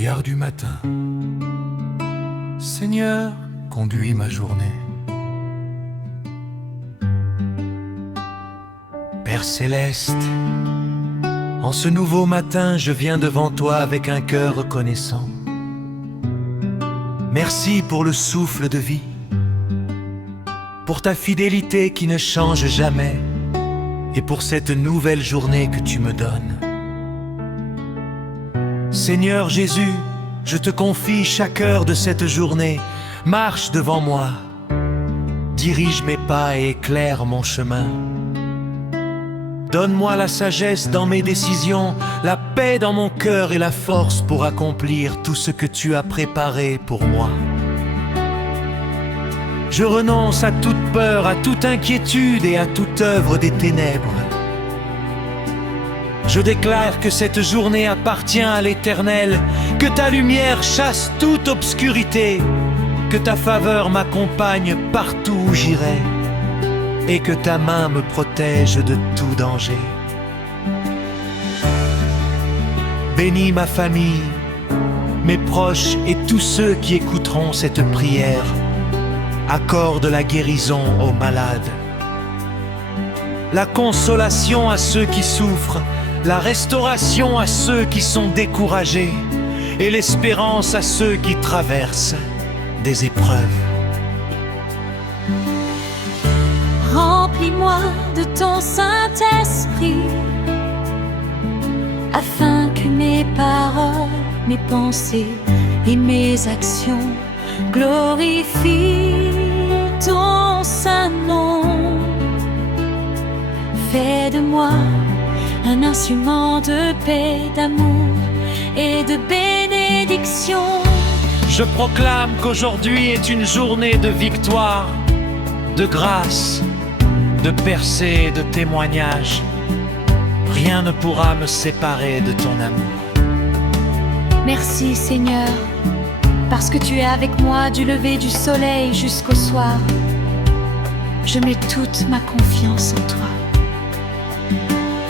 Prière du matin. Seigneur, conduis ma journée. Père céleste, en ce nouveau matin, je viens devant toi avec un cœur reconnaissant. Merci pour le souffle de vie, pour ta fidélité qui ne change jamais, et pour cette nouvelle journée que tu me donnes. Seigneur Jésus, je te confie chaque heure de cette journée. Marche devant moi, dirige mes pas et éclaire mon chemin. Donne-moi la sagesse dans mes décisions, la paix dans mon cœur et la force pour accomplir tout ce que tu as préparé pour moi. Je renonce à toute peur, à toute inquiétude et à toute œuvre des ténèbres. Je déclare que cette journée appartient à l'Éternel, que ta lumière chasse toute obscurité, que ta faveur m'accompagne partout où j'irai, et que ta main me protège de tout danger. Bénis ma famille, mes proches et tous ceux qui écouteront cette prière. Accorde la guérison aux malades, la consolation à ceux qui souffrent, la restauration à ceux qui sont découragés et l'espérance à ceux qui traversent des épreuves. Remplis-moi de ton Saint-Esprit, afin que mes paroles, mes pensées et mes actions glorifient ton saint nom. Fais de moi un instrument de paix, d'amour et de bénédiction. Je proclame qu'aujourd'hui est une journée de victoire, de grâce, de percée et de témoignage. Rien ne pourra me séparer de ton amour. Merci Seigneur, parce que tu es avec moi du lever du soleil jusqu'au soir. Je mets toute ma confiance en toi.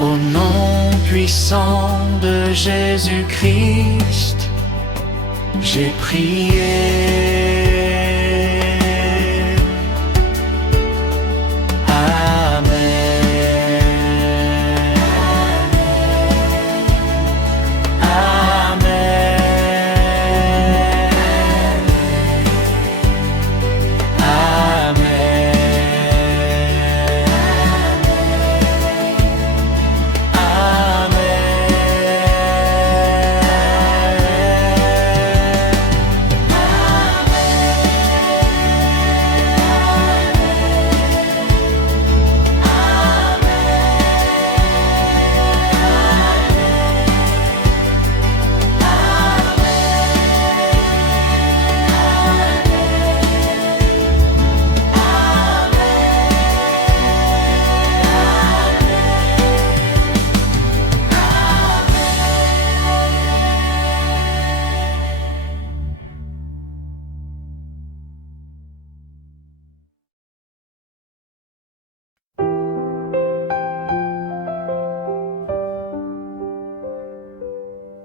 Au nom puissant de Jésus-Christ, j'ai prié.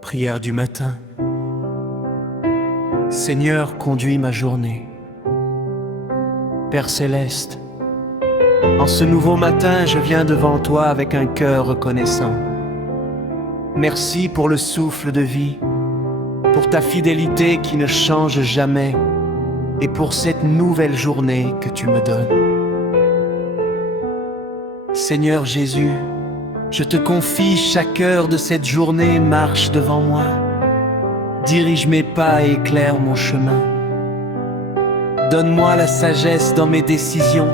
Prière du matin. Seigneur, conduis ma journée. Père céleste, en ce nouveau matin, je viens devant toi avec un cœur reconnaissant. Merci pour le souffle de vie, pour ta fidélité qui ne change jamais, et pour cette nouvelle journée que tu me donnes. Seigneur Jésus, je te confie chaque heure de cette journée, marche devant moi. Dirige mes pas et éclaire mon chemin. Donne-moi la sagesse dans mes décisions,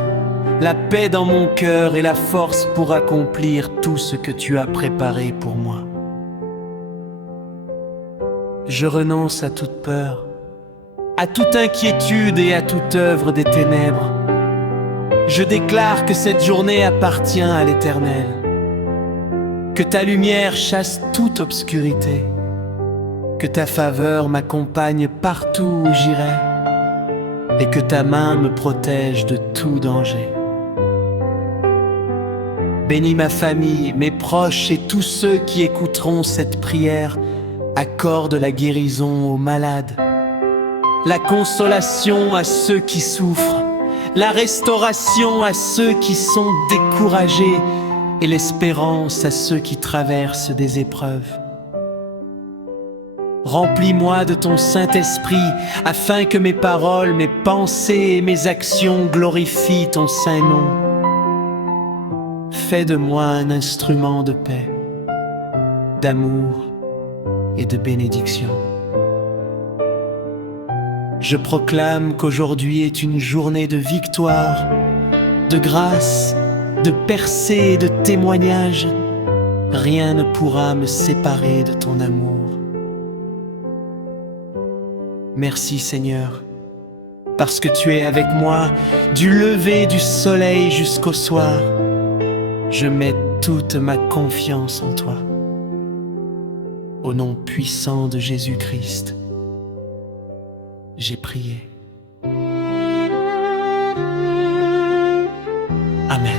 la paix dans mon cœur et la force pour accomplir tout ce que tu as préparé pour moi. Je renonce à toute peur, à toute inquiétude et à toute œuvre des ténèbres. Je déclare que cette journée appartient à l'Éternel, que ta lumière chasse toute obscurité, que ta faveur m'accompagne partout où j'irai, et que ta main me protège de tout danger. Bénis ma famille, mes proches et tous ceux qui écouteront cette prière. accorde la guérison aux malades, la consolation à ceux qui souffrent, la restauration à ceux qui sont découragés et l'espérance à ceux qui traversent des épreuves. Remplis-moi de ton Saint-Esprit, afin que mes paroles, mes pensées et mes actions glorifient ton saint nom. Fais de moi un instrument de paix, d'amour et de bénédiction. Je proclame qu'aujourd'hui est une journée de victoire, de grâce, de percée et de témoignage. Rien ne pourra me séparer de ton amour. Merci Seigneur, parce que tu es avec moi du lever du soleil jusqu'au soir. Je mets toute ma confiance en toi. Au nom puissant de Jésus-Christ, j'ai prié. Amen.